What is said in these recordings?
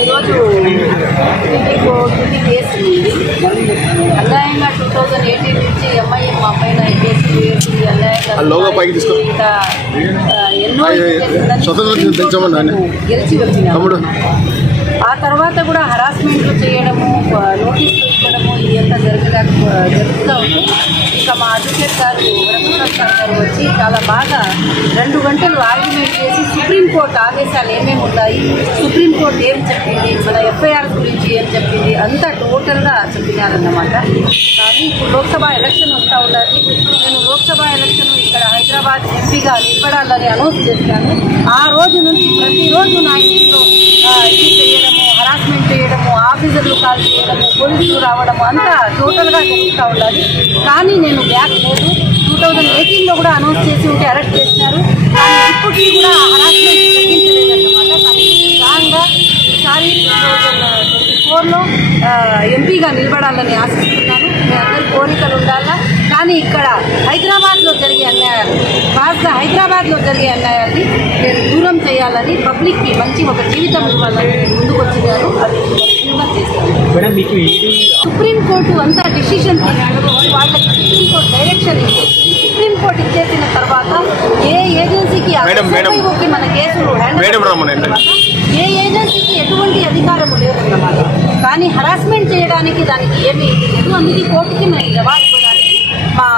ఈరోజు duty case ఉంది. అన్యాయంగా 2018 నుంచి ఎంఐఎం మా పైన కేసులు వేసి అన్యాయంగా ఎన్నో గెలిచి వచ్చినాము. ఆ తర్వాత కూడా హరాస్మెంట్లు చేయడము, నోటీసులు ఇవ్వడము ఇదంతా జరుగుతూ ఉంది. ఇక మా అడ్వకేట్ గారు వరప్రసాద్ గారు వచ్చి చాలా బాగా 2 గంటలు ఆర్గ్యుమెంట్ చేసి సుప్రీంకోర్టు ఆదేశాలు ఏమేమి ఉన్నాయి, సుప్రీంకోర్టు ఏం చెప్పింది, మన ఎఫ్ఐఆర్ గురించి ఏం చెప్పింది అంతా టోటల్గా చెప్పినారన్నమాట. కానీ ఇప్పుడు లోక్సభ ఎలక్షన్ వస్తూ ఉన్నది. నేను లోక్సభ ఎలక్షన్ ఇక్కడ హైదరాబాద్ ఎంపీగా నిలబడాలని అనౌన్స్ చేశాను. ఆ రోజు నుంచి ప్రతిరోజు నా ఇంట్లో ఇది చేయడము, హరాస్మెంట్ చేయడము, ఆఫీసర్లు కాల్ చేయడము, పోలీసులు రావడము అంతా టోటల్గా జరుగుతూ ఉండాలి. కానీ నేను బ్యాక్ లేదు. 2018లో కూడా అనౌన్స్ చేసి ఉంటే అరెస్ట్ చేసినారు. కానీ ఇప్పటికీ కూడా హరాస్మెంట్ తగ్గించలేదన్నమాట. కానీ స్ట్రాంగ్గా ఈసారి 2024లో ఎంపీగా నిలబడాలని ఆశిస్తున్నాను. మీ అందరి కోరికలు ఉండాలా. కానీ ఇక్కడ హైదరాబాద్లో జరిగే అన్యాయాలు, కాస్త హైదరాబాద్లో జరిగే అన్యాయాన్ని నేను దూరం చేయాలని, పబ్లిక్కి మంచి ఒక జీవితం ఇవ్వాలని ముందుకు వచ్చినారు. అది పూర్ణం చేస్తాను. సుప్రీంకోర్టు అంతా డిసిషన్ తీసుకుని వాళ్ళకి సుప్రీంకోర్టు డైరెక్షన్ ఇచ్చేసి సుప్రీంకోర్టు ఇచ్చేసిన తర్వాత ఏ ఏజెన్సీకి మన కేసులు ఏ ఏజెన్సీకి ఎటువంటి అధికారము లేదన్నమాట. కానీ హరాస్మెంట్ చేయడానికి దానికి ఏమీ లేదు. అందుకే కోర్టుకి మేము జవాబు ఇవ్వడానికి మా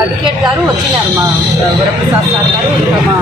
అడ్వకేట్ గారు వచ్చినారు, మా వరప్రసాద్ సార్ గారు, ఇంకా మా